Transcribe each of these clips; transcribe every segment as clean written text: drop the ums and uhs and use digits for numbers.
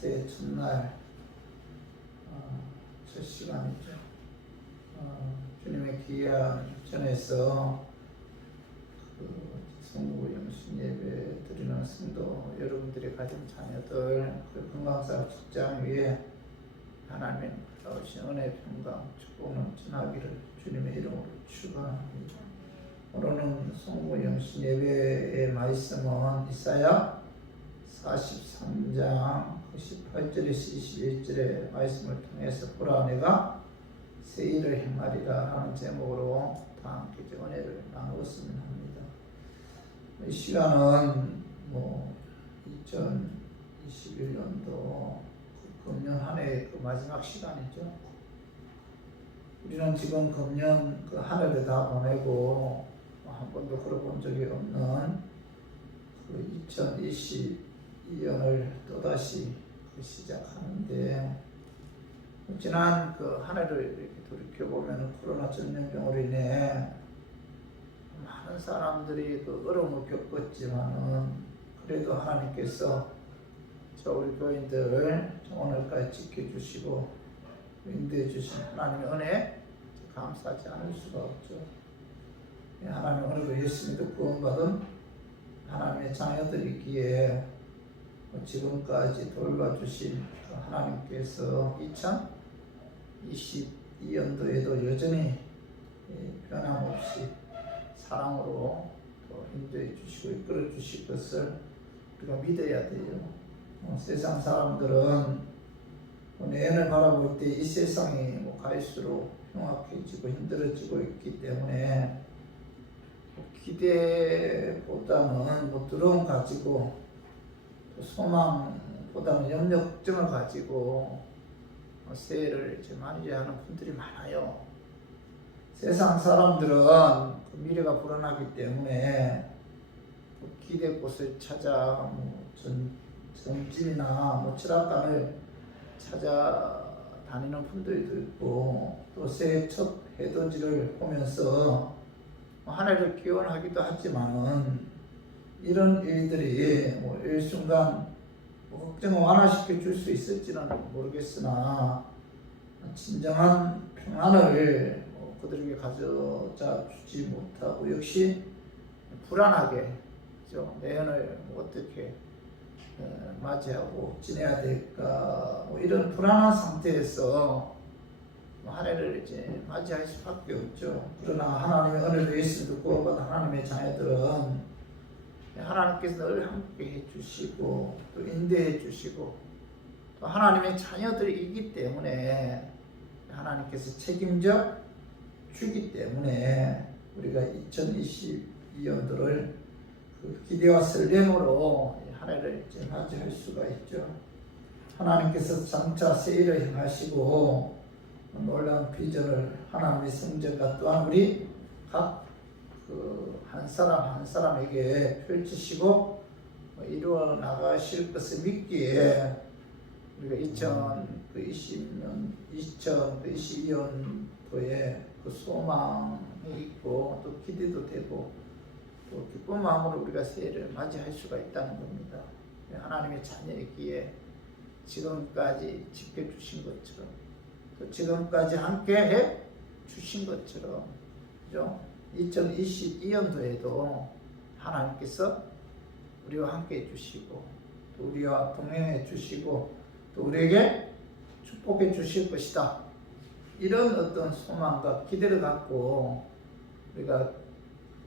새해 첫날 첫 시간이죠. 주님의 귀한 전에서 성부 영신 예배 드리는 성도 여러분들의 가정 자녀들 건강상 직장 위에 하나님의 오신 은혜 평강 축복은 전하기를 주님의 이름으로 축원합니다. 오늘은 성부 영신 예배의 말씀은 이사야 43장 18절에서 21절의 말씀을 통해서 보라 내가 새 일을 행하리라 하는 제목으로 다 함께 은혜를 나누었으면 합니다. 이 시간은 2021년도 금년 한 해의 마지막 시간이죠. 우리는 지금 금년 한 해를 다 보내고 한 번도 걸어본 적이 없는 2022년을 또다시 시작하는데, 지난 한 해를 이렇게 돌이켜보면 코로나 전염병으로 인해 많은 사람들이 어려움을 겪었지만은 그래도 하나님께서 우리 교인들을 오늘까지 지켜주시고 인도해 주신 하나님의 은혜 감사하지 않을 수가 없죠. 하나님 오늘도 예수님도 구원받은 하나님의 자녀들이기에 지금까지 돌봐주신 하나님께서 2022년도에도 여전히 변함없이 사랑으로 인도해 주시고 이끌어 주실 것을 우리가 믿어야 돼요. 세상 사람들은 내년을 바라볼 때 이 세상이 갈수록 흉악해지고 힘들어지고 있기 때문에 기대보다는 두려움 가지고 소망보다는 염려증을 가지고 새해를 맞이하는 분들이 많아요. 세상 사람들은 미래가 불안하기 때문에 기대꽃을 찾아 점집이나 철학관을 찾아다니는 분들도 있고, 또 새해 첫 해돋이를 보면서 한 해를 기원하기도 하지만은 이런 일들이 일순간 걱정을 완화시켜 줄 수 있을지는 모르겠으나 진정한 평안을 그들에게 가져다 주지 못하고 역시 불안하게 내년을 어떻게 맞이하고 지내야 될까 이런 불안한 상태에서 한 해를 맞이할 수밖에 없죠. 그러나 하나님의 은혜로 예수를 구원받은 하나님의 자녀들은 하나님께서 늘 함께 해주시고 또 인도해 주시고 또 하나님의 자녀들이기 때문에 하나님께서 책임져 주기 때문에 우리가 2022년도를 기대와 설렘으로 한 해를 맞이할 수가 있죠. 하나님께서 장차 새 일을 행하시고 놀라운 비전을 하나님의 성전과 또한 우리 각 한 사람 한 사람에게 펼치시고 이루어 나가실 것을 믿기에 우리가 2022년도에 소망이 있고 또 기대도 되고 또 기쁜 마음으로 우리가 새해를 맞이할 수가 있다는 겁니다. 하나님의 자녀이기에 지금까지 지켜주신 것처럼 또 지금까지 함께 해 주신 것처럼, 그죠? 2022년도에도 하나님께서 우리와 함께 해주시고 또 우리와 동행해 주시고 또 우리에게 축복해 주실 것이다. 이런 어떤 소망과 기대를 갖고 우리가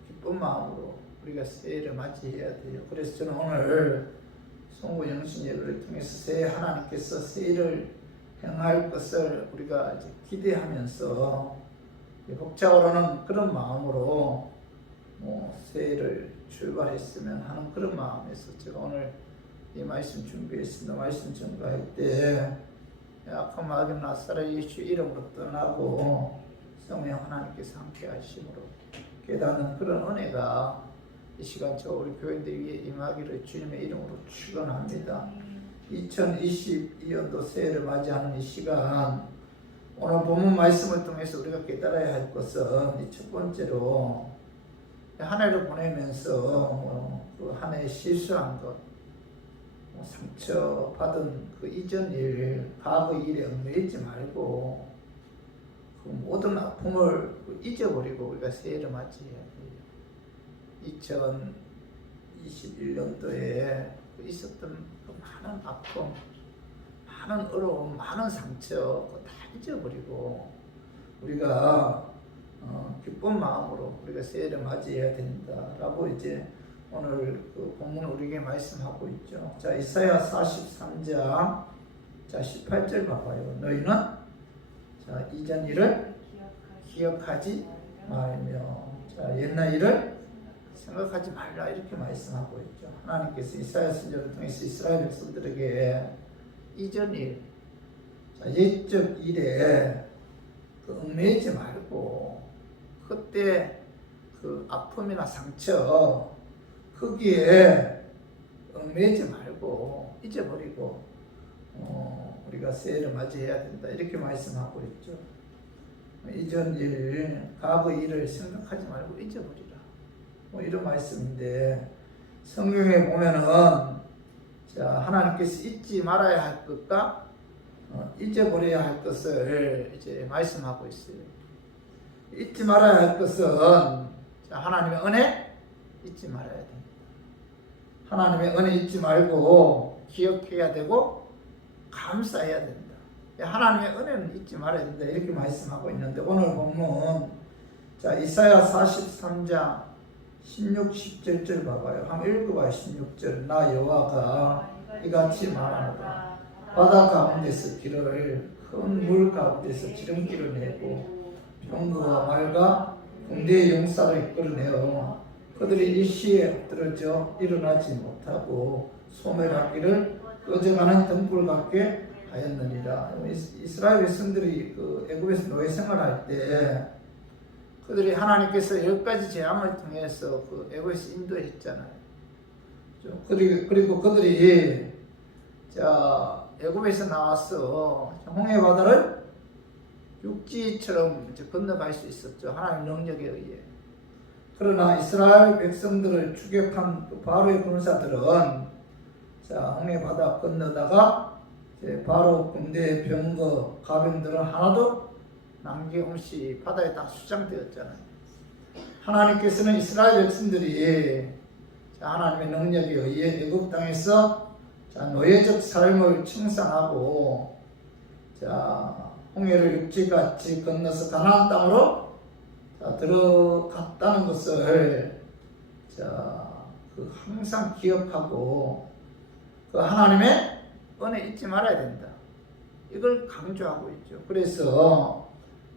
기쁜 마음으로 우리가 새해를 맞이해야 돼요. 그래서 저는 오늘 성부 영신 예배를 통해서 새해 하나님께서 새해를 행할 것을 우리가 기대하면서 벅차오르는 그런 마음으로 새해를 출발했으면 하는 그런 마음에서 제가 오늘 이 말씀 준비했습니다. 말씀 전가할 때 악한 마귀 나사렛 예수 이름으로 떠나고 성령 하나님께서 함께 하심으로 깨닫는 그런 은혜가 이 시간 우리 교인들 위에 임하기를 주님의 이름으로 축원합니다. 2022년도 새해를 맞이하는 이 시간, 오늘 본문 말씀을 통해서 우리가 깨달아야 할 것은 첫 번째로 한 해를 보내면서 그 한 해 실수한 것, 상처 받은 그 이전 일, 과거 일에 얽매이지 말고 그 모든 아픔을 잊어버리고 우리가 새해를 맞이해야 돼요. 2021년도에 있었던 그 많은 아픔, 많은 어려움, 많은 상처 다 잊어버리고 우리가 기쁜 마음으로 우리가 새해를 맞이해야 된다라고 이제 오늘 그 본문 우리에게 말씀하고 있죠. 자, 이사야 43장 자 18절 봐봐요. 너희는 자 이전 일을 기억하지 말며 자 옛날 일을 생각하지 말라 이렇게 말씀하고 있죠. 하나님께서 이사야 선지자를 통해서 이스라엘 백성들에게 이전 일, 자 옛적 일에 그 얽매이지 말고 그때 그 아픔이나 상처 거기에 얽매이지 말고 잊어버리고 우리가 새해를 맞이해야 된다 이렇게 말씀하고 있죠. 이전 일, 과거 일을 생각하지 말고 잊어버리라. 이런 말씀인데 성경에 보면은 자 하나님께서 잊지 말아야 할 것과 잊어버려야 할 것을 이제 말씀하고 있어요. 잊지 말아야 할 것은 자 하나님의 은혜 잊지 말아야 됩니다. 하나님의 은혜 잊지 말고 기억해야 되고 감사해야 된다. 하나님의 은혜는 잊지 말아야 된다 이렇게 말씀하고 있는데 오늘 본문 자 이사야 43장 16, 17절 봐봐요. 한번 읽어봐요. 16절 나 여호와가 이같이 말하노라 바다 가운데서 길을 큰 물 가운데서 지름길을 내고 병거와 말과 군대의 용사를 이끌어내어 그들이 일시에 엎드러져 일어나지 못하고 소멸하기를 꺼져가는 등불 같게 하였느니라. 이스라엘 백성들이 그 애굽에서 노예 생활할 때 그들이 하나님께서 10가지 재앙을 통해서 그 애굽에서 인도했잖아요. 그리고 그들이 자 애굽에서 나와서 홍해 바다를 육지처럼 건너갈 수 있었죠. 하나님 능력에 의해. 그러나 이스라엘 백성들을 추격한 그 바로의 군사들은 자 홍해 바다 건너다가 바로 군대의 병거 가병들은 하나도 남김없이 바다에 다 수장되었잖아요. 하나님께서는 이스라엘 백성들이 자 하나님의 능력에 의해 애굽 땅에서 자 노예적 삶을 청산하고 자 홍해를 육지같이 건너서 가나안 땅으로 자 들어갔다는 것을 자 그 항상 기억하고 그 하나님의 은혜 잊지 말아야 된다. 이걸 강조하고 있죠. 그래서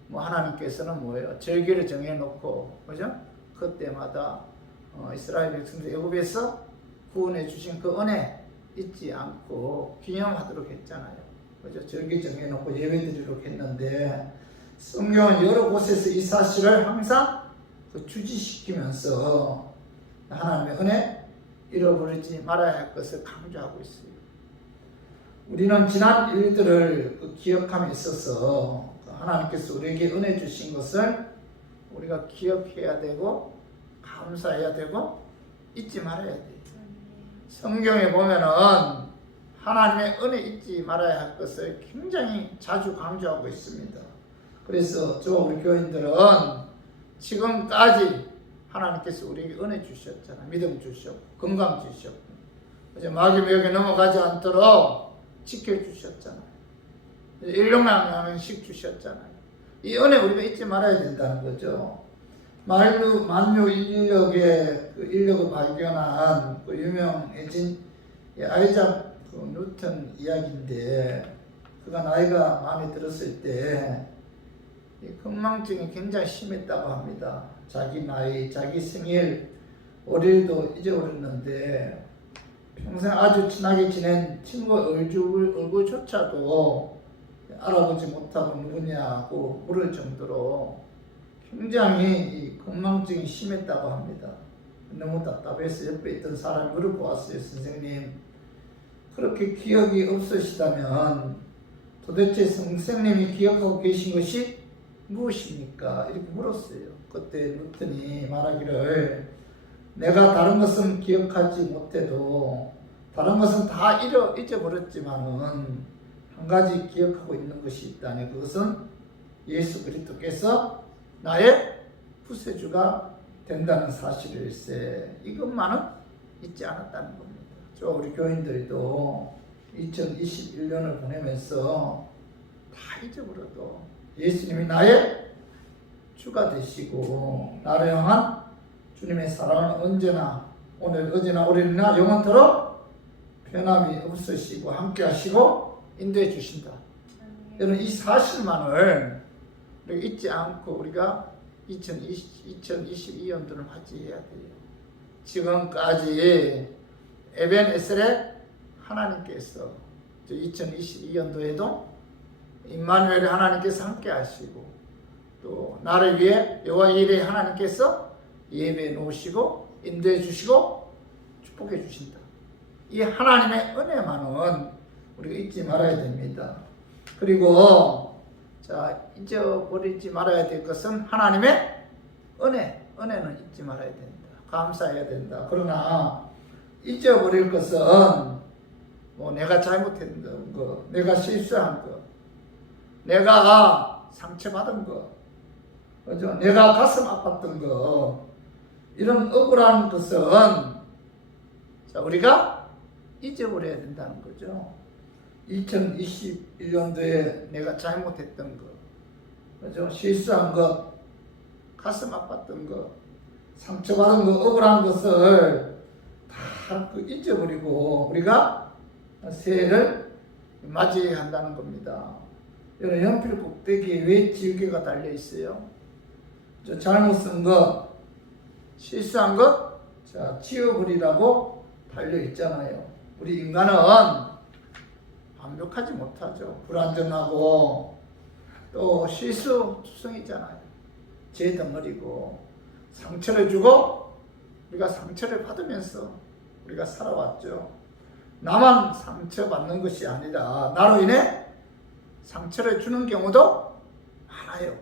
뭐 하나님께서는 뭐예요? 절기를 정해놓고 그죠? 그때마다 이스라엘 백성들 애굽에서 구원해 주신 그 은혜 잊지 않고 기념하도록 했잖아요. 그죠? 절기 정해놓고 예배드리도록 했는데 성경은 여러 곳에서 이 사실을 항상 주지시키면서 하나님의 은혜 잃어버리지 말아야 할 것을 강조하고 있어요. 우리는 지난 일들을 기억함에 있어서 하나님께서 우리에게 은혜 주신 것을 우리가 기억해야 되고 감사해야 되고 잊지 말아야 돼요. 성경에 보면은 하나님의 은혜 잊지 말아야 할 것을 굉장히 자주 강조하고 있습니다. 그래서 우리 교인들은 지금까지 하나님께서 우리에게 은혜 주셨잖아요. 믿음 주셨고 건강 주셨고 이제 마귀에게 넘어가지 않도록 지켜주셨잖아요. 일용량식 주셨잖아요. 이 은혜 우리가 잊지 말아야 된다는 거죠. 만유 인력의 그 인력을 발견한 그 유명해진 아이작 뉴턴 이야기인데 그가 나이가 마음에 들었을 때 건망증이 굉장히 심했다고 합니다. 자기 나이, 자기 생일, 어릴도 잊어버렸는데 평생 아주 친하게 지낸 친구 얼굴조차도 알아보지 못하고 누구냐고 물을 정도로 굉장히 이 건망증이 심했다고 합니다. 너무 답답해서 옆에 있던 사람이 물어보았어요. 선생님, 그렇게 기억이 없으시다면 도대체 선생님이 기억하고 계신 것이 무엇입니까? 이렇게 물었어요. 그때 뉴턴이 말하기를 내가 다른 것은 기억하지 못해도 다른 것은 다 잊어버렸지만은 한 가지 기억하고 있는 것이 있다니 그것은 예수 그리스도께서 나의 구세주가 된다는 사실일세. 이것만은 잊지 않았다는 겁니다. 우리 교인들도 2021년을 보내면서 다 잊어버려도 예수님이 나의 주가 되시고 나를 향한 주님의 사랑은 언제나 오늘 어제나 오늘이나 영원토록 변함이 없으시고 함께 하시고 인도해 주신다. 여러분 이 사실만을 우리가 잊지 않고 우리가 2022년도를 맞이해야 돼요. 지금까지 에벤에셀의 하나님께서 2022년도에도 임마누엘의 하나님께서 함께 하시고 또 나를 위해 여호와 이레의 하나님께서 예배해 놓으시고 인도해 주시고 축복해 주신다. 이 하나님의 은혜만은 우리가 잊지 말아야 됩니다. 그리고 잊어버리지 말아야 될 것은 하나님의 은혜는 잊지 말아야 된다. 감사해야 된다. 그러나 잊어버릴 것은 내가 잘못했던 거, 내가 실수한 거, 내가 상처받은 거, 그죠? 내가 가슴 아팠던 거, 이런 억울한 것은 우리가 잊어버려야 된다는 거죠. 2021년도에 내가 잘못했던 것, 그죠? 실수한 것, 가슴 아팠던 것, 상처받은 것, 억울한 것을 다 잊어버리고 우리가 새해를 맞이해야 한다는 겁니다. 여러분 연필 꼭대기에 왜 지우개가 달려 있어요? 잘못 쓴 것, 실수한 것, 지워버리라고 달려 있잖아요. 우리 인간은 완벽하지 못하죠. 불완전하고 또 실수투성이잖아요. 죄 덩어리고 상처를 주고 우리가 상처를 받으면서 우리가 살아왔죠. 나만 상처받는 것이 아니라 나로 인해 상처를 주는 경우도 많아요.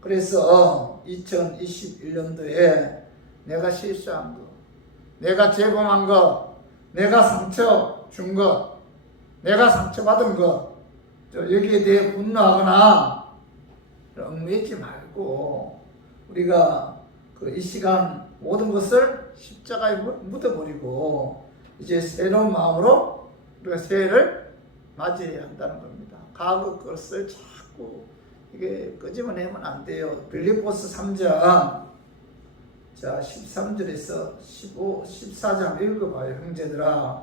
그래서 2021년도에 내가 실수한 것, 내가 재범한 것, 내가 상처 준 것, 내가 상처받은 것, 여기에 대해 분노하거나 얽매이지 말고 우리가 이 시간 모든 것을 십자가에 묻어버리고 이제 새로운 마음으로 우리가 새해를 맞이해야 한다는 겁니다. 과거 것을 자꾸 이게 끄집어내면 안 돼요. 빌립보서 3장 13절에서 15, 14장 읽어봐요. 형제들아,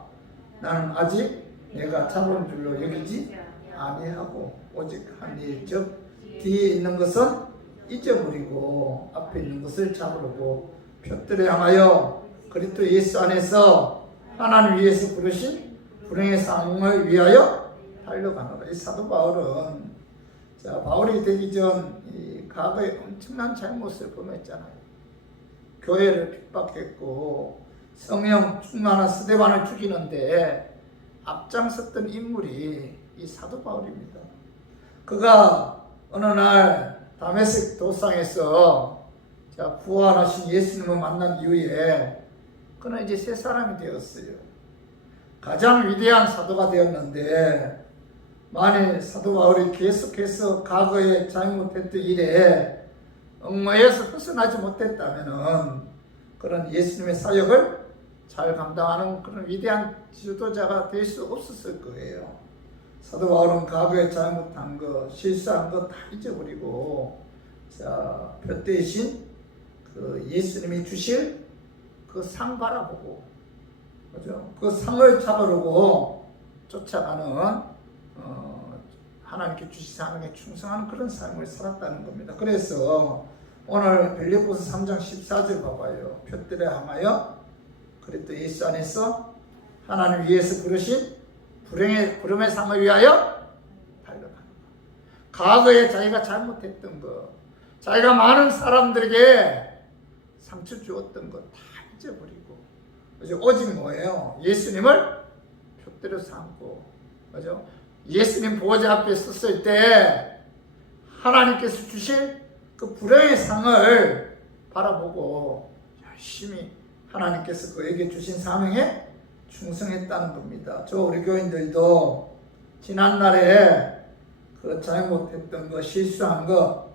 나는 아직 내가 잡은 줄로 여기지 아니하고 오직 한 일, 즉 뒤에 있는 것은 잊어버리고 앞에 있는 것을 잡으려고 표들에 향하여 그리스도 예수 안에서 하나님 위에서 부르신 불행의 상을 위하여 달려가노라. 이 사도 바울은 바울이 되기 전 이 과거에 엄청난 잘못을 범했잖아요. 교회를 핍박했고 성령 충만한 스데반을 죽이는데 앞장섰던 인물이 이 사도 바울입니다. 그가 어느 날 다메섹 도상에서 부활하신 예수님을 만난 이후에 그는 이제 새 사람이 되었어요. 가장 위대한 사도가 되었는데 만일 사도 바울이 계속해서 과거에 잘못했던 일에 얽매여서 벗어나지 못했다면 그런 예수님의 사역을 잘 감당하는 그런 위대한 지도자가 될 수 없었을 거예요. 사도 바울은 과거에 잘못한 것, 실수한 것 다 잊어버리고 표 대신 그 예수님이 주실 그 상 바라보고, 그죠? 그 상을 잡으려고 쫓아가는 하나님께 주신 사명에 충성하는 그런 삶을 살았다는 겁니다. 그래서 오늘 빌립보서 3장 14절 봐봐요. 표들에 향하여 그리스도 예수 안에서 하나님 위에서 부르신 부름의 상을 위하여 달려가는 것. 과거에 자기가 잘못했던 것, 자기가 많은 사람들에게 상처 주었던 것 다 잊어버리고, 그죠? 오직 뭐예요? 예수님을 표대로 삼고, 그죠? 예수님 보좌 앞에 섰을 때 하나님께서 주실 그 불행의 상을 바라보고 열심히 하나님께서 그에게 주신 사명에 충성했다는 겁니다. 저 우리 교인들도 지난날에 그 잘못했던 거, 실수한 거,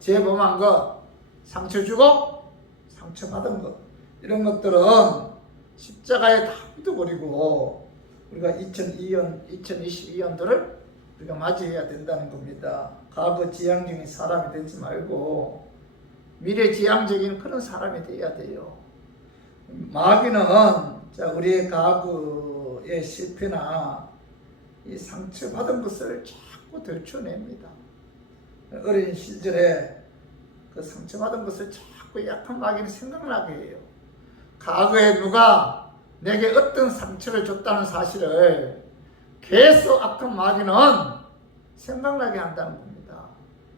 재범한 거, 상처 주고 상처 받은 것, 이런 것들은 십자가에 다 묻어버리고 우리가 2022년도를 우리가 맞이해야 된다는 겁니다. 과거 지향적인 사람이 되지 말고 미래 지향적인 그런 사람이 되어야 돼요. 마귀는 우리의 과거의 실패나 이 상처받은 것을 자꾸 들춰냅니다. 어린 시절에 그 상처받은 것을 자꾸 약한 마귀는 생각나게 해요. 과거에 누가 내게 어떤 상처를 줬다는 사실을 계속 악한 마귀는 생각나게 한다는 겁니다.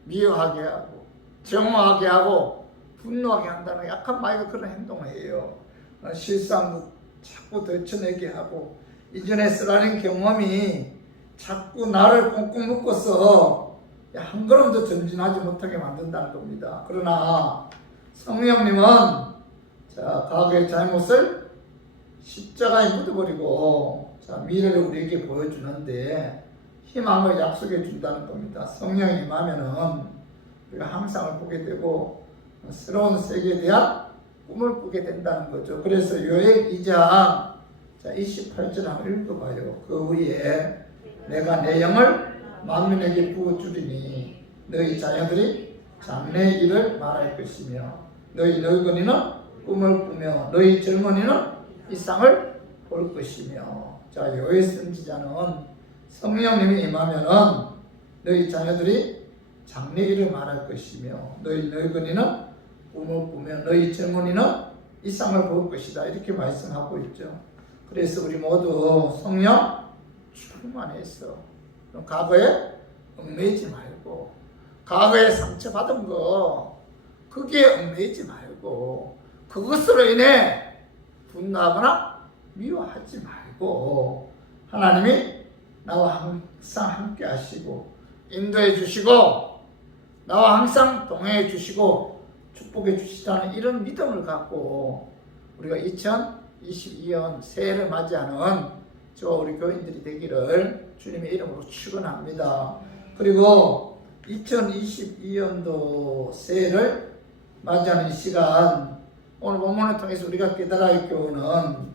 미워하게 하고 정오하게 하고 분노하게 한다는 약한 마귀가 그런 행동을 해요. 실수한 것 자꾸 들춰내게 하고 이전에 쓰라린 경험이 자꾸 나를 꽁꽁 묶어서 한 걸음도 전진하지 못하게 만든다는 겁니다. 그러나 성령님은 과거의 잘못을 십자가에 묻어버리고 미래를 우리에게 보여주는데 희망을 약속해 준다는 겁니다. 성령이 임하면은 우리가 항상을 보게 되고 새로운 세계에 대한 꿈을 꾸게 된다는 거죠. 그래서 요엘 2장 28절 한번 읽어봐요. 그 위에 내가 내 영을 만민에게 부어주리니 너희 자녀들이 장래의 일을 말할 것이며 너희 늙은이는 꿈을 꾸며 너희 젊은이는 이상을 볼 것이며. 요엘 선지자는 성령님이 임하면은 너희 자녀들이 장래의 일을 말할 것이며 너희 늙은이는 꿈을 꾸며 너희 젊은이는 이상을 볼 것이다, 이렇게 말씀하고 있죠. 그래서 우리 모두 성령 충만해서 과거에 얽매이지 말고 과거에 상처받은 거 거기에 얽매이지 말고 그것으로 인해 분노하거나 미워하지 말고 하나님이 나와 항상 함께 하시고 인도해 주시고 나와 항상 동행해 주시고 축복해 주시다는 이런 믿음을 갖고 우리가 2022년 새해를 맞이하는 저와 우리 교인들이 되기를 주님의 이름으로 축원합니다. 그리고 2022년도 새해를 맞이하는 이 시간, 오늘 본문을 통해서 우리가 깨달아야 할 교훈은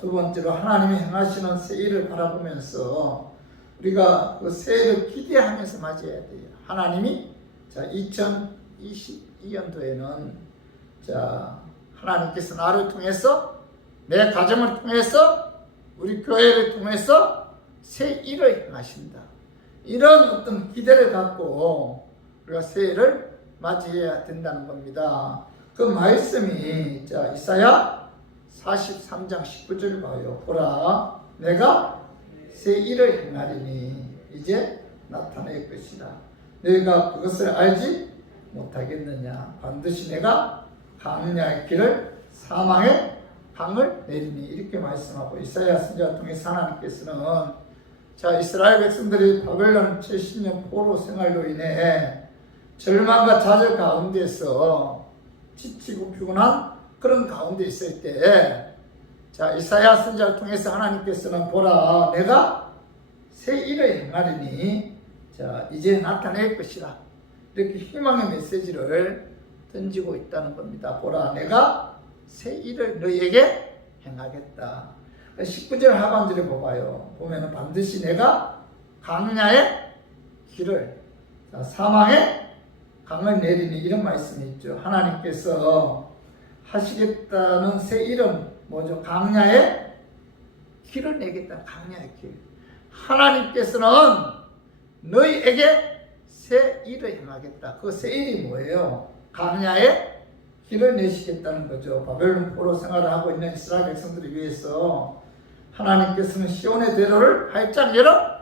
두 번째로 하나님이 행하시는 새해를 바라보면서 우리가 그 새해를 기대하면서 맞이해야 돼요. 하나님이 2022년도에는 하나님께서 나를 통해서 내 가정을 통해서 우리 교회를 통해서 새 일을 행하신다, 이런 어떤 기대를 갖고 우리가 새해를 맞이해야 된다는 겁니다. 그 말씀이 이사야 43장 19절 봐요. 보라 내가 새 일을 행하리니 이제 나타낼 것이다. 너희가 그것을 알지 못하겠느냐. 반드시 내가 강야의 길을 사망의 강을 내리니, 이렇게 말씀하고 이사야 선지자를 통해서 하나님께서는 이스라엘 백성들이 바벨론 70년 포로 생활로 인해 절망과 좌절 가운데서 지치고 피곤한 그런 가운데 있을 때 이사야 선지자를 통해서 하나님께서는 보라 내가 새 일을 행하리니 이제 나타낼 것이라, 이렇게 희망의 메시지를 던지고 있다는 겁니다. 보라 내가 새 일을 너희에게 행하겠다. 19절 하반절에 보면은 반드시 내가 강야의 길을 사망의 강을 내리니, 이런 말씀이 있죠. 하나님께서 하시겠다는 새 일은 뭐죠? 강야의 길을 내겠다. 강야의 길. 하나님께서는 너희에게 새 일을 행하겠다. 그 새 일이 뭐예요? 강야의 길을 내시겠다는 거죠. 바벨론 포로 생활을 하고 있는 이스라엘 백성들을 위해서 하나님께서는 시온의 대로를 활짝 열어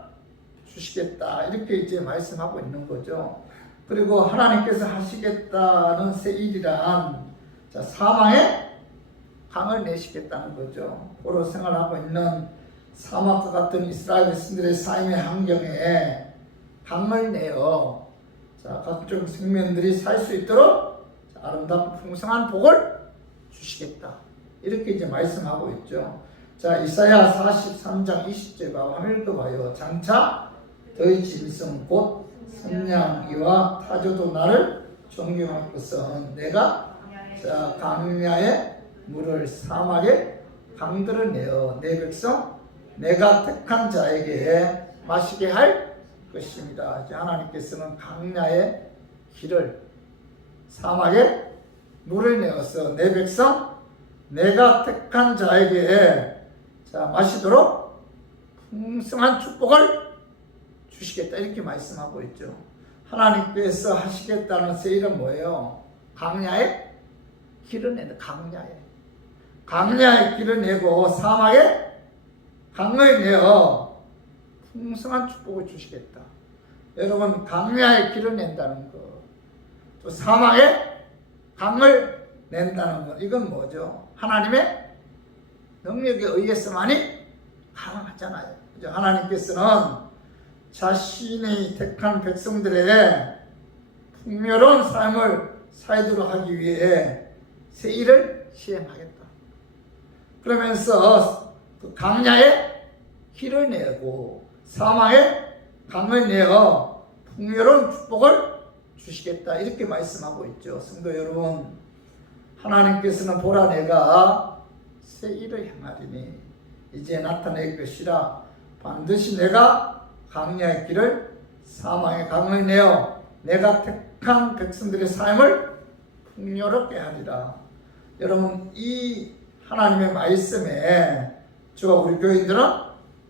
주시겠다, 이렇게 이제 말씀하고 있는 거죠. 그리고 하나님께서 하시겠다는 새 일이란 사망의 강을 내시겠다는 거죠. 포로 생활하고 있는 사막과 같은 이스라엘 백성들의 삶의 환경에 강을 내어 각종 생명들이 살 수 있도록 아름답고 풍성한 복을 주시겠다, 이렇게 이제 말씀하고 있죠. 자, 이사야 43장 20절 봐. 한번 읽어봐요. 장차 너희 짐승 곧 선양이와 타조도 나를 존경할 것은 내가 자 광야의 물을 사막에 강들을 내어 내 백성 내가 택한 자에게 마시게 할 것입니다. 하나님께서는 강야의 길을 사막에 물을 내어서 내 백성 내가 택한 자에게 자 마시도록 풍성한 축복을 주시겠다 이렇게 말씀하고 있죠. 하나님께서 하시겠다는 세일은 뭐예요? 강야의 길을 내는 강야의 길을 내고 사막에 강을 내어 풍성한 축복을 주시겠다. 여러분 강야의 길을 낸다는 것, 또 사막에 강을 낸다는 것, 이건 뭐죠? 하나님의 능력에 의해서만이 가능하잖아요. 하나님께서는 자신이 택한 백성들의 풍요로운 삶을 살도록 하기 위해 새 일을 시행하겠다. 그러면서 그 강야에 길을 내고 사막에 강을 내어 풍요로운 축복을 주시겠다 이렇게 말씀하고 있죠. 성도 여러분, 하나님께서는 보라 내가 새 일을 행하리니 이제 나타낼 것이라 반드시 내가 강야의 길을 사망의 강을 내어 내가 택한 백성들의 삶을 풍요롭게 하리라. 여러분 이 하나님의 말씀에 저와 우리 교인들은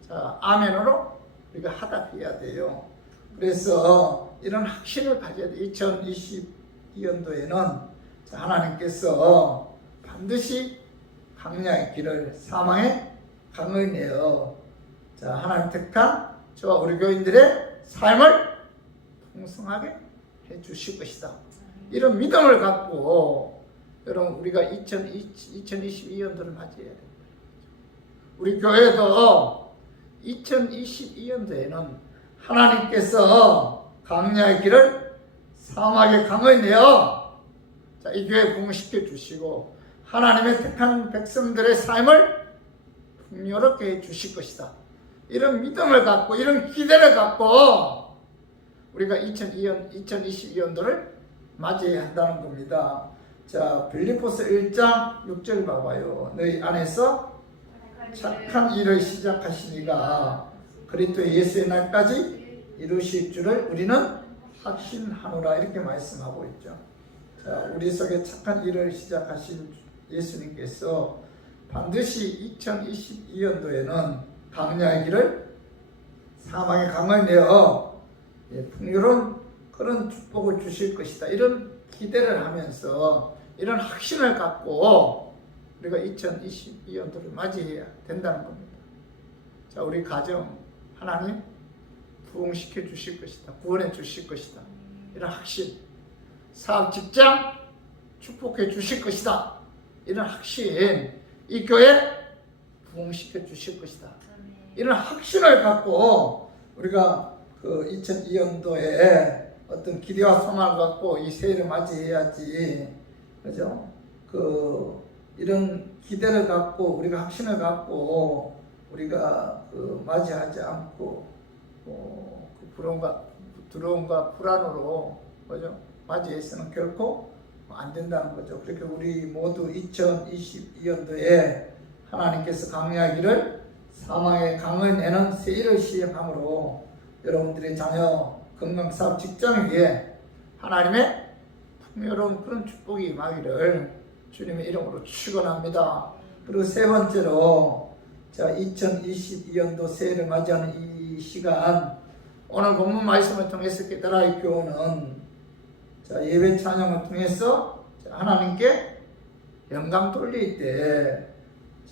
자 아멘으로 우리가 하답해야 돼요. 그래서 이런 확신을 가져야 돼. 2022년도에는 하나님께서 반드시 강야의 길을 사망의 강을 내어 자 하나님 택한 저와 우리 교인들의 삶을 풍성하게 해 주실 것이다. 이런 믿음을 갖고 여러분 우리가 2022년도를 맞이해야 됩니다. 우리 교회도 2022년도에는 하나님께서 강야의 길을 사막의 강을 내어 자, 이 교회 부흥시켜 주시고 하나님의 택한 백성들의 삶을 풍요롭게 해 주실 것이다. 이런 믿음을 갖고 이런 기대를 갖고 우리가 2022년도를 맞이해야 한다는 겁니다. 자, 빌립보서 1장 6절 봐봐요. 너희 안에서 착한 일을 시작하시니가 그리스도 예수의 날까지 이루실 줄을 우리는 확신하노라 이렇게 말씀하고 있죠. 자, 우리 속에 착한 일을 시작하신 예수님께서 반드시 2022년도에는 강야의 길을 사망의 강을 내어 풍요로운 그런 축복을 주실 것이다. 이런 기대를 하면서 이런 확신을 갖고 우리가 2022년도를 맞이해야 된다는 겁니다. 자, 우리 가정 하나님 부흥시켜 주실 것이다. 구원해 주실 것이다. 이런 확신. 사업 직장 축복해 주실 것이다. 이런 확신. 이 교회 부흥시켜 주실 것이다. 이런 확신을 갖고 우리가 그 2002년도에 어떤 기대와 소망을 갖고 이 새해를 맞이해야지. 그죠? 이런 기대를 갖고 우리가 확신을 갖고 우리가 맞이하지 않고 두려움과 불안으로 그죠? 맞이해서는 결코 안 된다는 거죠. 그렇게 우리 모두 2022년도에 하나님께서 강야의 길을 사망의 강을 내는 새 일을 시행함으로 여러분들의 자녀 건강 사업 직장 위에 하나님의 풍요로운 그런 축복이 임하기를 주님의 이름으로 축원합니다. 그리고 세 번째로 자 2022년도 새해를 맞이하는 이 시간 오늘 본문 말씀을 통해서 깨달아야 교훈은 자 예배 찬양을 통해서 하나님께 영광 돌릴 때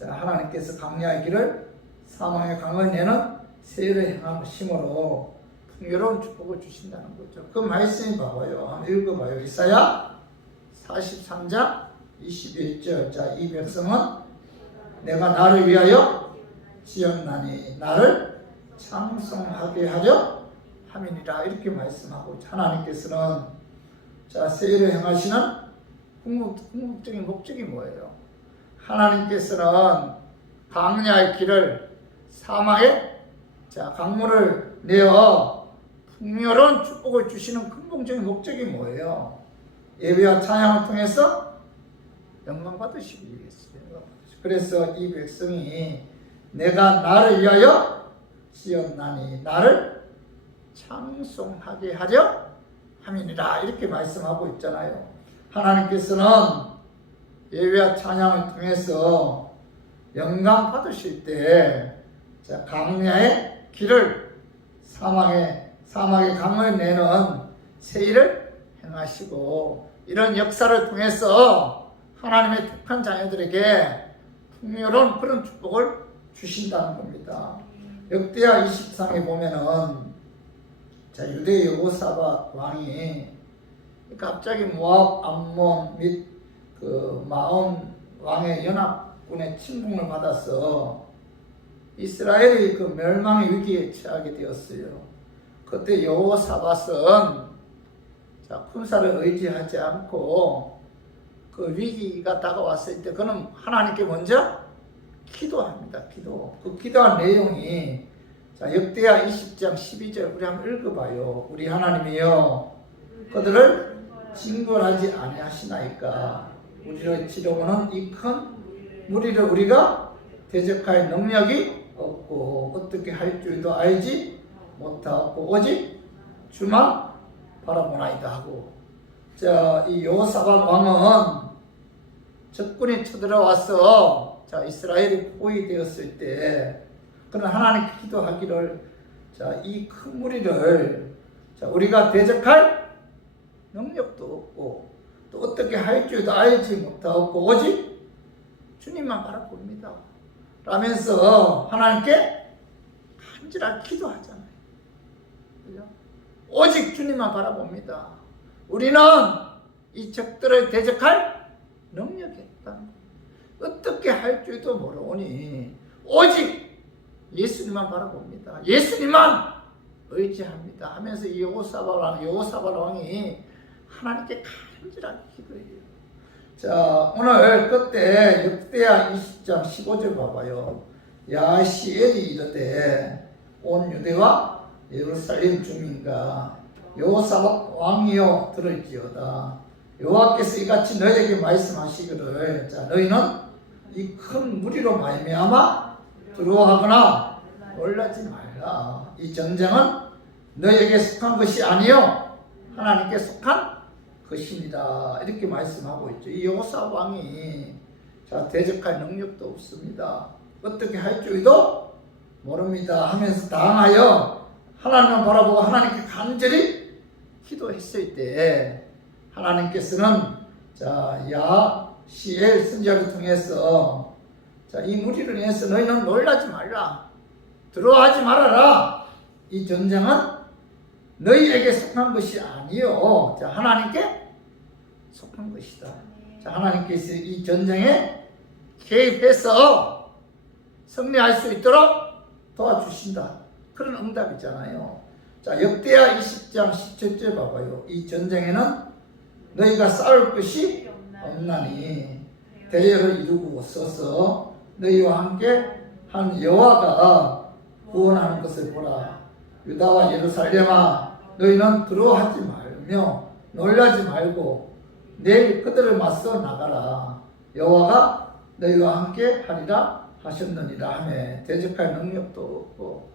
자 하나님께서 강야의 길을 사망의 강을 내는 새해를 행하심으로 풍요로운 축복을 주신다는 거죠. 그 말씀이 봐봐요. 한번 읽어봐요. 이사야 43장 21절. 자, 이 백성은 내가 나를 위하여 지었나니 나를 찬송하게 하려 함이니라. 이렇게 말씀하고 하나님께서는 자, 새해를 행하시는 궁극적인 목적이 뭐예요? 하나님께서는 강야의 길을 사막에 강물을 내어 풍요로운 축복을 주시는 근본적인 목적이 뭐예요? 예배와 찬양을 통해서 영광 받으시기 위해서요. 그래서 이 백성이 내가 나를 위하여 지었나니 나를 찬송하게 하려 함이니라 이렇게 말씀하고 있잖아요. 하나님께서는 예배와 찬양을 통해서 영광 받으실 때 강야의 길을 사막의 강을 내는 새 일을 행하시고 이런 역사를 통해서 하나님의 택한 자녀들에게 풍요로운 그런 축복을 주신다는 겁니다. 역대하 23에 보면은 유대 여호사밧 왕이 갑자기 모압, 암몬 및 그 마온 왕의 연합군의 침공을 받아서 이스라엘이 그 멸망의 위기에 처하게 되었어요. 그때 여호사밧은 군사를 의지하지 않고 그 위기가 다가왔을 때 그는 하나님께 먼저 기도합니다. 그 기도한 내용이 역대하 20장 12절 우리 한번 읽어봐요. 우리 하나님이여 그들을 징벌하지 아니하시나이까 우리를 치려고는 이 큰 무리를 우리가 대적할 능력이 없고 어떻게 할 줄도 알지 못하고 오직 주만 바라보나이다 하고 이 여호사밧 왕은 적군이 쳐들어와서 이스라엘이 포위되었을 때 그는 하나님께 기도하기를 이 큰 무리를 우리가 대적할 능력도 없고 또 어떻게 할 줄도 알지 못하고 오직 주님만 바라봅니다 라면서 하나님께 간절하게 기도하잖아요. 그죠? 오직 주님만 바라봅니다. 우리는 이 적들을 대적할 능력이 없다는 거예요. 어떻게 할 줄도 모르오니 오직 예수님만 바라봅니다. 예수님만 의지합니다 하면서 이 여호사밧 왕이 하나님께 간절하게 기도해요. 오늘 그때 역대하 20장 15절 봐봐요. 야시엘이 이르되 온 유대와 예루살렘 주민과 여호사밧 왕이여 들을지어다. 여호와께서 이같이 너희에게 말씀하시기를 너희는 이 큰 무리로 말미암아 두려워하거나 놀라지 말라. 이 전쟁은 너희에게 속한 것이 아니요 하나님께 속한 것입니다. 이렇게 말씀하고 있죠. 이 여호사밧 왕이 대적할 능력도 없습니다. 어떻게 할 줄도 모릅니다 하면서 당하여 하나님을 바라보고 하나님께 간절히 기도했을 때 하나님께서는 야시엘 선지자를 통해서 이 무리를 위해서 너희는 놀라지 말라. 두려워하지 말아라. 이 전쟁은 너희에게 속한 것이 아니요 하나님께 속한 것이다. 하나님께서 이 전쟁에 개입해서 승리할 수 있도록 도와주신다. 그런 응답이잖아요. 역대하 20장 17절 봐봐요. 이 전쟁에는 너희가 싸울 것이 없나니 대열을 이루고 서서 너희와 함께 한 여호와가 구원하는 것을 보라. 유다와 예루살렘아 너희는 두려워하지 말며 놀라지 말고 내일 그들을 맞서 나가라. 여호와가 너희와 함께 하리라 하셨느니라 하며 대적할 능력도 없고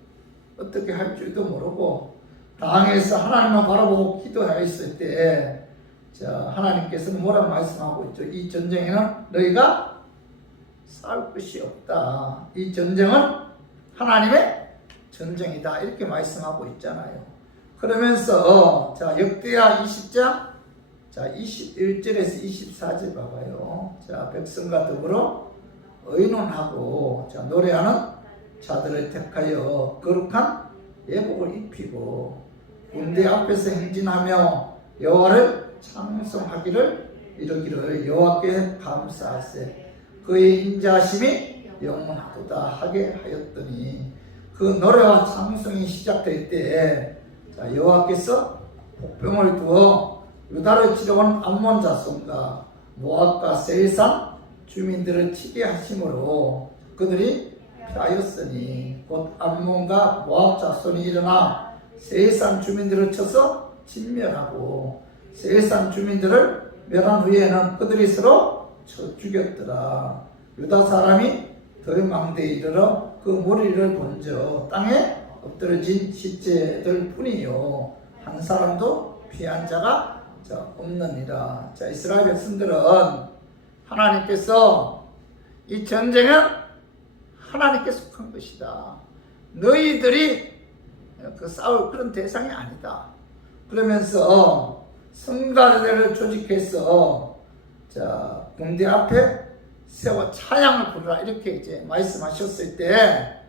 어떻게 할 줄도 모르고 당해서 하나님만 바라보고 기도했을 때 하나님께서는 뭐라고 말씀하고 있죠? 이 전쟁에는 너희가 싸울 것이 없다. 이 전쟁은 하나님의 전쟁이다. 이렇게 말씀하고 있잖아요. 그러면서 역대하 20장 21절에서 24절 봐봐요. 백성과 더불어 의논하고 노래하는 자들을 택하여 거룩한 예복을 입히고 군대 앞에서 행진하며 여호와를 찬송하기를 이르기를 여호와께 감사하세 그의 인자하심이 영원하도다 하게 하였더니 그 노래와 찬송이 시작될 때에 여호와께서 복병을 두어 유다를 치러온 암몬 자손과 모압과 세일산 주민들을 치게 하심으로 그들이 피하였으니 곧 암몬과 모압 자손이 일어나 세일산 주민들을 쳐서 진멸하고 세일산 주민들을 멸한 후에는 그들이 서로 쳐 죽였더라. 유다 사람이 덜망대에 이르러 그 무리를 본저 땅에 엎드러진 시체들 뿐이요 한 사람도 피한 자가 없느니라. 자, 이스라엘 백성들은 하나님께서 이 전쟁은 하나님께 속한 것이다. 너희들이 싸울 그런 대상이 아니다. 그러면서 성가대를 조직해서 군대 앞에 세워 찬양을 부르라 이렇게 이제 말씀하셨을 때,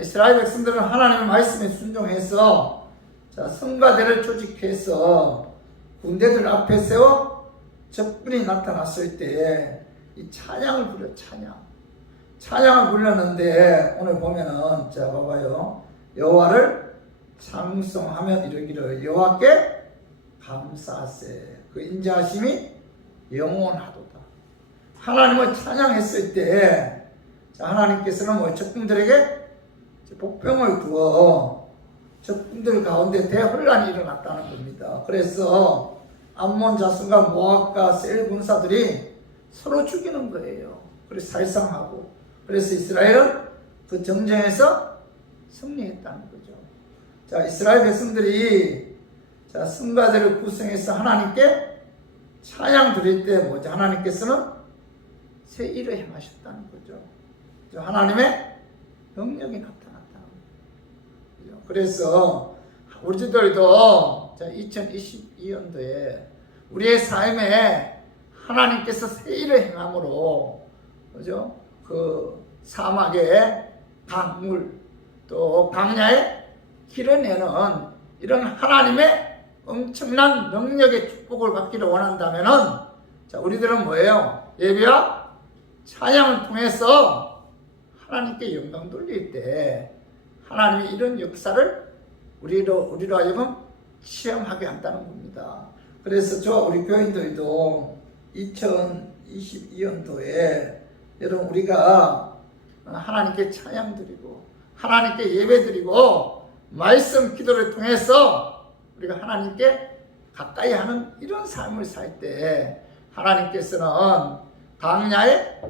이스라엘 백성들은 하나님의 말씀에 순종해서 성가대를 조직해서 군대들 앞에 세워 적군이 나타났을 때 이 찬양을 부려. 찬양을 부르는데 오늘 보면은 봐봐요. 여호와를 찬송하면 이르기를 여호와께 감사하세 그 인자하심이 영원하도다. 하나님을 찬양했을 때 하나님께서는 적군들에게 복병을 두어 적군들 가운데 대혼란이 일어났다는 겁니다. 그래서 암몬 자손과 모압과 세일 군사들이 서로 죽이는 거예요. 그래서 살상하고, 그래서 이스라엘은 그 전쟁에서 승리했다는 거죠. 이스라엘 백성들이 성가대를 구성해서 하나님께 찬양 드릴 때 하나님께서는 새 일을 행하셨다는 거죠. 하나님의 능력이 나타났다는 거죠. 그래서 우리들도 2022년도에 우리의 삶에 하나님께서 새 일을 행함으로, 그죠? 그 사막의 강물, 또 광야의 길을 내는 이런 하나님의 엄청난 능력의 축복을 받기를 원한다면은, 우리들은 뭐예요? 예배와 찬양을 통해서 하나님께 영광 돌릴 때 하나님이 이런 역사를 우리로 하여금 체험하게 한다는 겁니다. 그래서 우리 교인들도 2022년도에 여러분 우리가 하나님께 찬양 드리고 하나님께 예배 드리고 말씀 기도를 통해서 우리가 하나님께 가까이 하는 이런 삶을 살 때 하나님께서는 광야의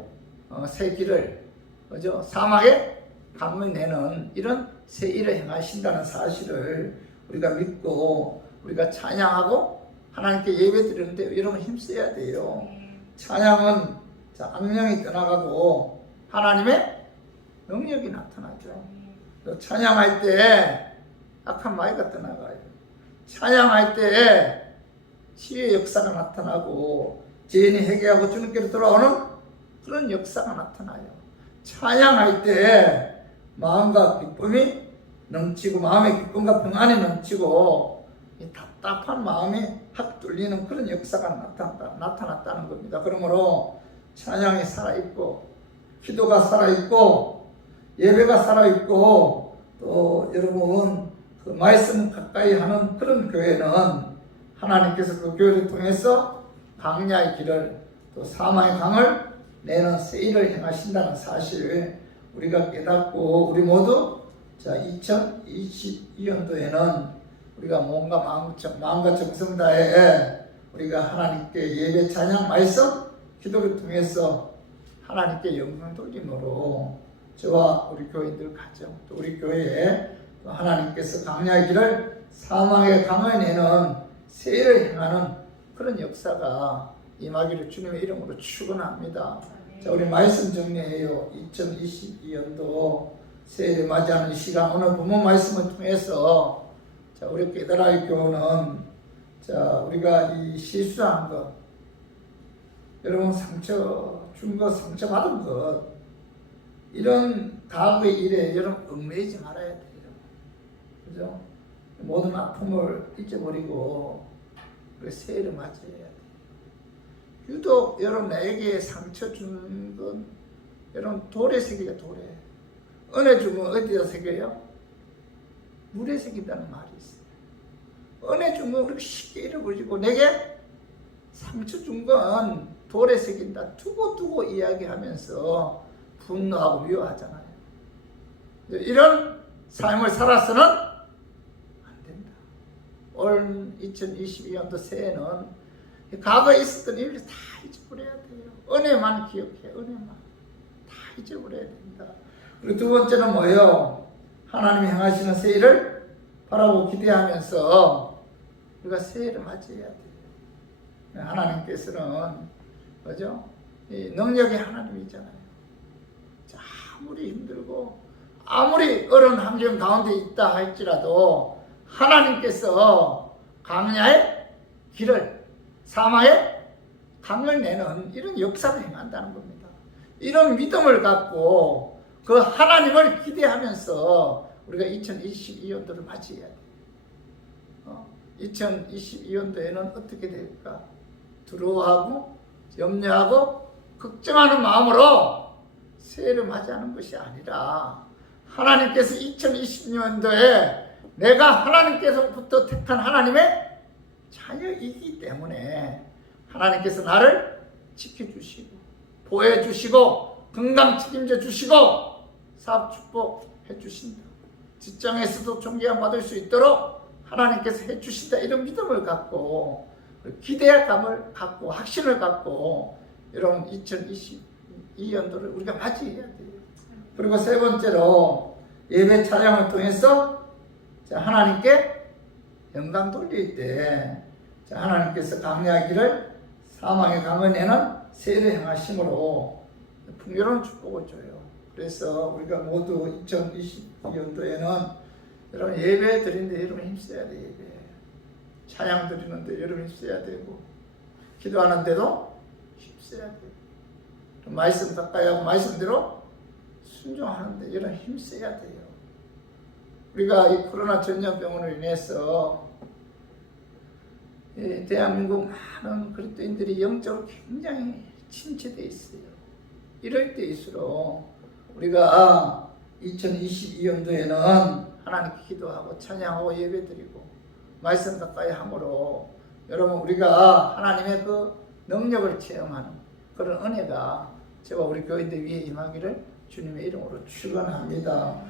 새 길을, 그죠? 사막에 강을 내는 이런 새 일을 행하신다는 사실을 우리가 믿고 우리가 찬양하고 하나님께 예배 드리는데 여러분 힘써야 돼요. 찬양은 악령이 떠나가고 하나님의 능력이 나타나죠. 찬양할 때 악한 마귀가 떠나가요. 찬양할 때 치유의 역사가 나타나고 죄인이 회개하고 주님께로 돌아오는 그런 역사가 나타나요. 찬양할 때 마음과 기쁨이 넘치고 마음의 기쁨과 평안이 넘치고 이 답답한 마음이 확 뚫리는 그런 역사가 나타났다는 겁니다. 그러므로 찬양이 살아있고 기도가 살아있고 예배가 살아있고 또 여러분 그 말씀 가까이 하는 그런 교회는 하나님께서 그 교회를 통해서 광야의 길을 또 사망의 강을 내는 새 일을 행하신다는 사실을 우리가 깨닫고 우리 모두 2022년도에는 우리가 마음과 정성 다해 우리가 하나님께 예배 찬양 말씀 기도를 통해서 하나님께 영광 돌림으로 저와 우리 교인들 가정 또 우리 교회에 하나님께서 광야의 길을 사망의 강을 내는 새 일을 행하는 그런 역사가 임하기를 주님의 이름으로 축원합니다. 우리 말씀 정리해요. 2022년도 새해를 맞이하는 시간 오늘 본문 말씀을 통해서 우리 깨달아야 교훈은 우리가 이 실수한 것 여러분 상처 준 것 상처 받은 것 이런 과거의 일에 여러분 얽매이지 말아야 돼요. 그죠? 모든 아픔을 잊어버리고 우리 새해를 맞이해야 돼요. 유독 여러분 나에게 상처 준 건 여러분 돌에 새겨요. 돌에 은혜 주면 어디다 새겨요? 물에 새긴다는 말이 있어요. 은혜 주면 우리가 쉽게 잃어버리고 내게 상처 준 건 돌에 새긴다. 두고 이야기하면서 분노하고 미워하잖아요. 이런 삶을 살아서는 안 된다. 올 2022년도 새해는 과거에 있었던 일을 다 잊어버려야 돼요. 은혜만 기억해. 은혜만 다 잊어버려야 된다. 그리고 두 번째는 뭐예요? 하나님이 행하시는 새해를 바라보고 기대하면서 우리가 새해를 맞이해야 돼요. 하나님께서는 그죠? 이 능력이 하나님이잖아요. 아무리 힘들고 아무리 어려운 환경 가운데 있다 할지라도 하나님께서 광야의 길을 사마의 강을 내는 이런 역사를 행한다는 겁니다. 이런 믿음을 갖고 그 하나님을 기대하면서 우리가 2022년도를 맞이해야 돼요. 2022년도에는 어떻게 될까? 두려워하고 염려하고 걱정하는 마음으로 새해를 맞이하는 것이 아니라 하나님께서 2020년도에 내가 하나님께서부터 택한 하나님의 자녀이기 때문에 하나님께서 나를 지켜주시고 보호해주시고 건강 책임져 주시고 사업 축복해 주신다. 직장에서도 존경 받을 수 있도록 하나님께서 해주신다. 이런 믿음을 갖고 기대감을 갖고 확신을 갖고 여러분 2022년도를 우리가 맞이해야 돼요. 그리고 세 번째로 예배 찬양을 통해서 하나님께 영광 돌릴 때 하나님께서 강야의 길을 사망의 강을 내는 새해를 행하심으로 풍요로운 축복을 줘요. 그래서 우리가 모두 2022년도에는 여러분 예배 드리는데 여러분 힘써야 돼요. 예배 찬양 드리는데 여러분 힘써야 되고 기도하는데도 힘써야 돼요. 말씀 가까이 하고 말씀대로 순종하는데 여러분 힘써야 돼요. 우리가 이 코로나 전염병으로 인해서 대한민국 많은 그리스도인들이 영적으로 굉장히 침체되어 있어요. 이럴 때일수록 우리가 2022년도에는 하나님께 기도하고 찬양하고 예배드리고 말씀 가까이 함으로 여러분 우리가 하나님의 그 능력을 체험하는 그런 은혜가 저와 우리 교인들 위에 임하기를 주님의 이름으로 축원합니다.